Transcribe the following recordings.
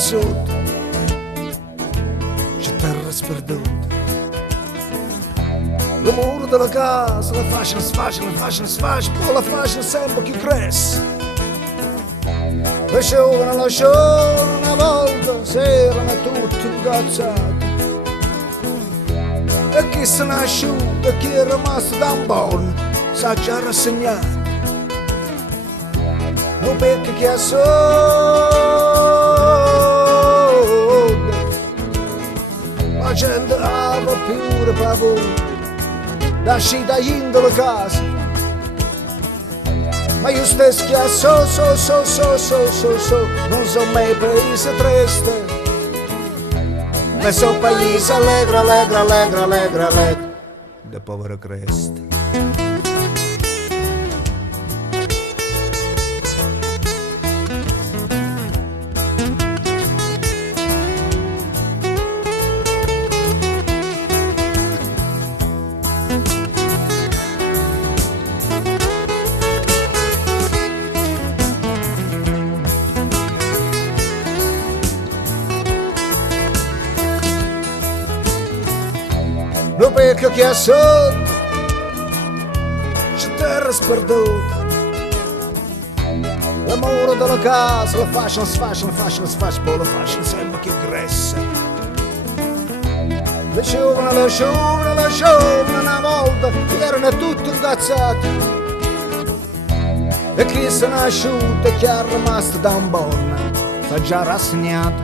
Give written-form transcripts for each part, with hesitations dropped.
sotto, c'è terra sperduta. Le mura della casa la facciano sfasciano, poi la facciano sempre più cresce. La sciona una volta, si erano tutti ingazzati. E chi se n'è asciutto e chi è rimasto da un buon s'ha già rassegnato. Non perché chi ha soldi, la gente aveva più paura da uscire dalla casa. Ma io stesso che so, non so mai paese triste, ma so paese allegro, da povera cresta. Lo perché che ha sotto c'è terra sperduta. L'amore della casa la facciano sfasciano, poi la facciano sempre più grassa. La giovane una volta erano tutti ingazzati. E chi se n'è asciutto e chi è rimasto da un buon sta già rassegnato.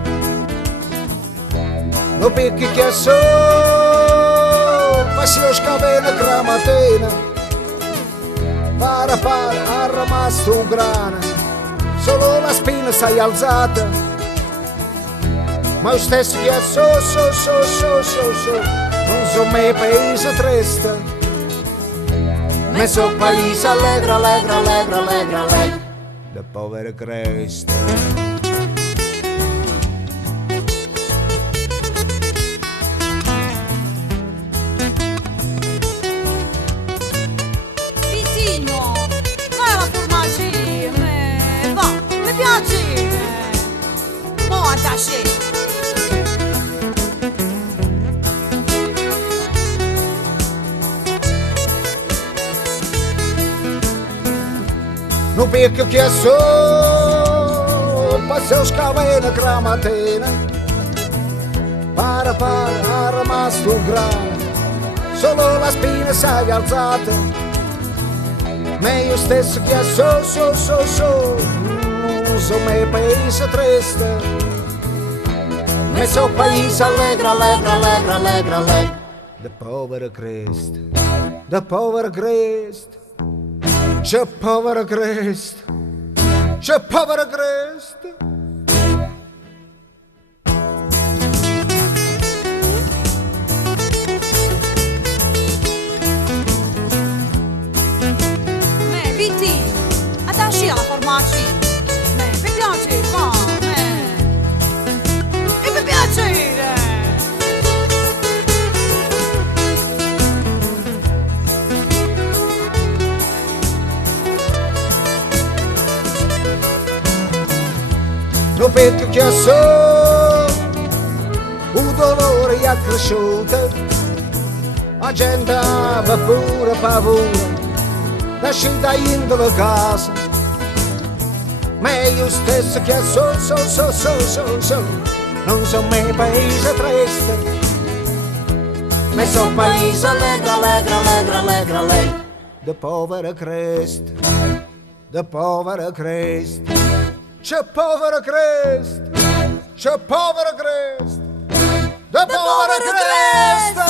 Lo perché che ha sotto si è scavena cramatina, para ha rimasto un grano, solo la spina si è alzata. Ma io stesso che so, non so mai paese triste, ma so paese allegro, da povera cresta. Non perché che so, passò scavena cramatina, para ha rimasto un grano, solo la spina si è alzata. Ma io stesso che so, non so mai paese triste, ma so paese allegro, da povera cresta, da povera cresta. C'è povera cresta, c'è povera cresta. Me, Vitti, attaccati alla farmacia. Me, mi piace, va, me. E mi piace. Non perché che so, un dolore è cresciuto, la gente aveva pure paura, lasciare dalla casa. Ma io stesso che so, non so mai paese triste, ma so paese allegro, da povera cresta, da povera cresta. C'è povera cresta, c'è povera cresta, da povera cresta.